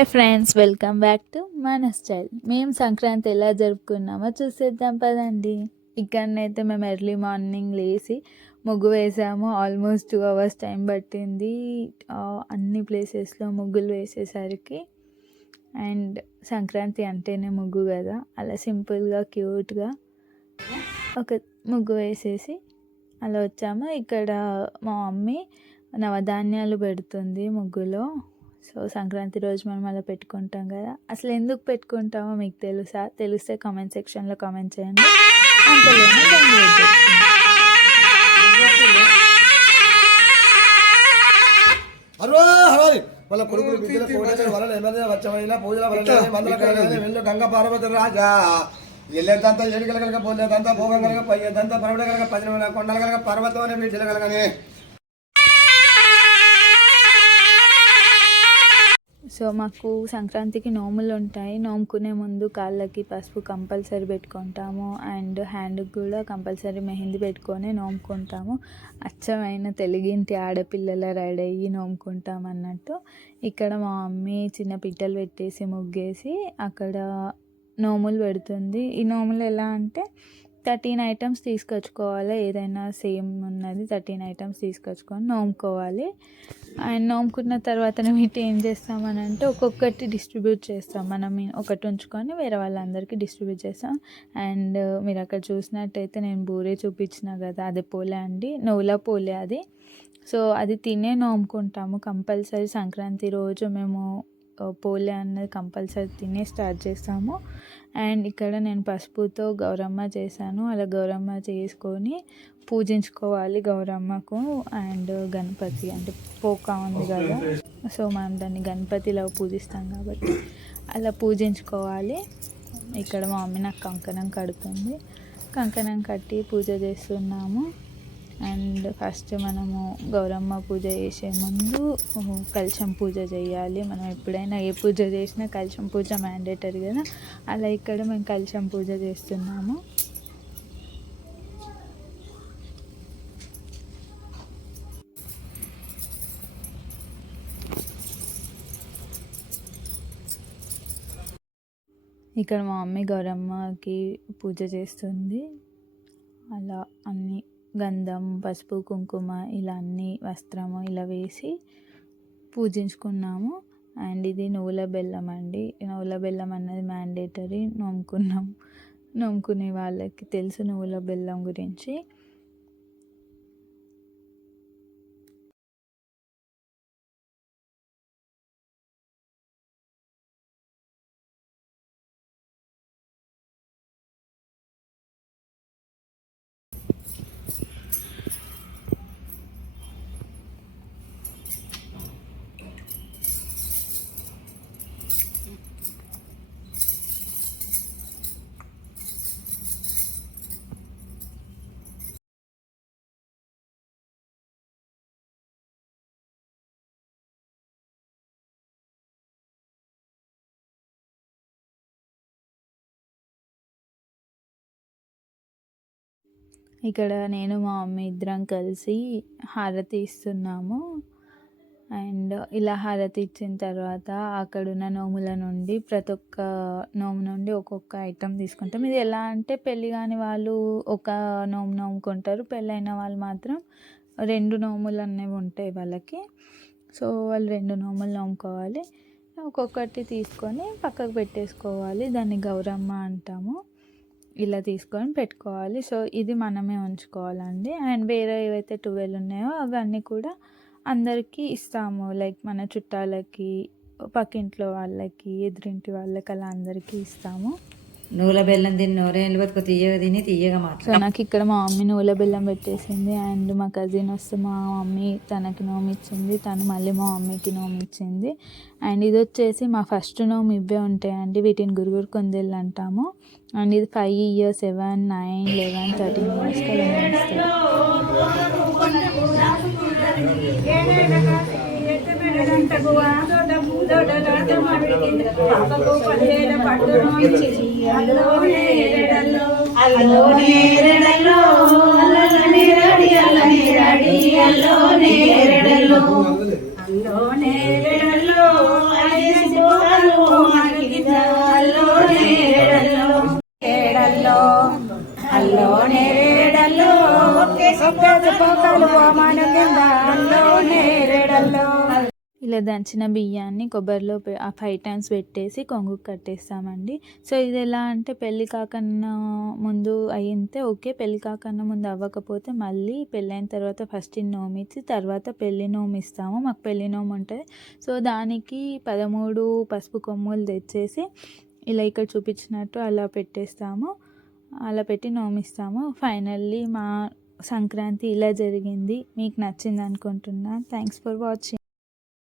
Hi friends, welcome back to మన style. మేము సంక్రాంతి ఎలా జరుపుకున్నామో చూసేద్దాం పదండి. ఇక్కడనైతే మేము ఎర్లీ మార్నింగ్ లేచి ముగ్గు వేసాము. ఆల్మోస్ట్ 2 hours టైం పట్టింది అన్ని ప్లేసెస్లో ముగ్గులు వేసేసరికి. అండ్ సంక్రాంతి అంటేనే ముగ్గు కదా, అలా సింపుల్గా క్యూట్గా ఒక ముగ్గు వేసేసి అలా వచ్చాము. ఇక్కడ మా మమ్మీ నవధాన్యాలు పెడుతుంది ముగ్గులో. సో సంక్రాంతి రోజు మనం అలా పెట్టుకుంటాం కదా. అసలు ఎందుకు పెట్టుకుంటామో మీకు తెలుసా? తెలిస్తే కామెంట్ సెక్షన్లో కామెంట్ చేయండి. అంతలోనే గంగ పార్వతి రాజా ఎల్లేదంతా ఏడుగల కనుక పోలేదంతా భోగం కనుక పయ్యేదంతా పరమడ కనుక 10 కొండల కనుక పర్వతం అనే వీటిల కనుకనే. సో మాకు సంక్రాంతికి నోములు ఉంటాయి. నోముకునే ముందు కాళ్ళకి పసుపు కంపల్సరీ పెట్టుకుంటాము. అండ్ హ్యాండ్కి కూడా కంపల్సరీ మెహందీ పెట్టుకొని నోముకుంటాము. అచ్చమైన తెలుగింటి ఆడపిల్లల రెడీ అయ్యి నోముకుంటాం అన్నట్టు. ఇక్కడ మా మమ్మీ చిన్న పిట్టలు పెట్టేసి ముగ్గేసి అక్కడ నోములు పెడుతుంది. ఈ నోములు ఎలా అంటే 13 items తీసుకొచ్చుకోవాలి. ఏదైనా సేమ్ ఉన్నది 13 items తీసుకొచ్చుకొని నోముకోవాలి. అండ్ నోముకున్న తర్వాత వీటి ఏం చేస్తామని అంటే ఒక్కొక్కటి డిస్ట్రిబ్యూట్ చేస్తాం. మనం ఒకటి ఉంచుకొని వేరే వాళ్ళందరికీ డిస్ట్రిబ్యూట్ చేస్తాం. అండ్ మీరు అక్కడ చూసినట్టయితే నేను బూరే చూపించిన కదా, అదే పోలే అండి, నువ్వుల పోలే అది. సో అది తినే నోముకుంటాము కంపల్సరీ. సంక్రాంతి రోజు మేము పోలే అన్నది కంపల్సరీ తినే స్టార్ట్ చేస్తాము. అండ్ ఇక్కడ నేను పసుపుతో గౌరమ్మ చేశాను. అలా గౌరమ్మ చేసుకొని పూజించుకోవాలి గౌరమ్మకు. అండ్ గణపతి అంటే పోక ఉంది కదా, సో మనం దాన్ని గణపతిలో పూజిస్తాం కాబట్టి అలా పూజించుకోవాలి. ఇక్కడ మా మమ్మీ నాకు కంకణం కడుతుంది. కంకణం కట్టి పూజ చేస్తున్నాము. అండ్ ఫస్ట్ మనము గౌరమ్మ పూజ చేసే ముందు కలశం పూజ చేయాలి. మనం ఎప్పుడైనా ఏ పూజ చేసినా కలశం పూజ మ్యాండేటరీ కదా, అలా ఇక్కడ మేము కలశం పూజ చేస్తున్నాము. ఇక్కడ మా మమ్మీ గౌరమ్మకి పూజ చేస్తుంది. అలా అన్నీ గంధం, పసుపు, కుంకుమ ఇలా అన్ని వస్త్రము ఇలా వేసి పూజించుకున్నాము. అండ్ ఇది నువ్వుల బెల్లం అండి. నువ్వుల బెల్లం అన్నది మ్యాండేటరీ. నోముకునే వాళ్ళకి తెలుసు నువ్వుల బెల్లం గురించి. ఇక్కడ నేను మా మమ్మీ ఇద్దరం కలిసి హారతి ఇస్తున్నాము. అండ్ ఇలా హారతి ఇచ్చిన తర్వాత అక్కడున్న నోముల నుండి ప్రతి ఒక్క నోము నుండి ఒక్కొక్క ఐటెం తీసుకుంటాం. ఇది ఎలా అంటే పెళ్ళి కాని వాళ్ళు ఒక నోము నోముకుంటారు, పెళ్ళైన వాళ్ళు మాత్రం 2 నోములు అనేవి ఉంటాయి వాళ్ళకి. సో వాళ్ళు 2 నోములు నోముకోవాలి. ఒక్కొక్కటి తీసుకొని పక్కకు పెట్టేసుకోవాలి. దాన్ని గౌరమ్మ అంటాము. ఇలా తీసుకొని పెట్టుకోవాలి. సో ఇది మనమే ఉంచుకోవాలండి. అండ్ వేరే ఏవైతే 12 ఉన్నాయో అవన్నీ కూడా అందరికీ ఇస్తాము. లైక్ మన చుట్టాలకి, పక్కింట్లో వాళ్ళకి, ఎదురింటి వాళ్ళకి అలా అందరికీ ఇస్తాము. నువ్వుల బెల్లం తిని నోరేళ్ళు బతుకు తీయగా తిని తీయగా మాట. సో నాకు ఇక్కడ మా మమ్మీ నువ్వుల బెల్లం పెట్టేసింది. అండ్ మా కజిన్ వస్తే మా మమ్మీ తనకి నోమిచ్చింది, తను మళ్ళీ మా మమ్మీకి నోమిచ్చింది. అండ్ ఇది వచ్చేసి మా ఫస్ట్ నోము ఇవే ఉంటాయండి. వీటిని గురుగురు కొందెళ్ళు అంటాము. అండ్ ఇది 5 years, 7, 9, 11, 13 years కదా నోమిస్తారు. అల్లో నేరడల్లో ఇలా దంచిన బియ్యాన్ని కొబ్బరిలో ఆ 5 టైమ్స్ పెట్టేసి కొంగు కట్టేస్తామండి. సో ఇది ఎలా అంటే పెళ్ళి కాకన్నా ముందు అయితే ఓకే, పెళ్ళి కాకన్నా ముందు అవ్వకపోతే మళ్ళీ పెళ్ళైన తర్వాత ఫస్ట్ ఈ నోమిచ్చి తర్వాత పెళ్ళి నోమిస్తాము. మాకు పెళ్ళి నోము ఉంటుంది. సో దానికి 13 పసుపు కొమ్ములు తెచ్చేసి ఇలా ఇక్కడ చూపించినట్టు అలా పెట్టేస్తాము. అలా పెట్టి నోమిస్తాము. ఫైనల్లీ మా సంక్రాంతి ఇలా జరిగింది. మీకు నచ్చింది అనుకుంటున్నా. Thanks for watching.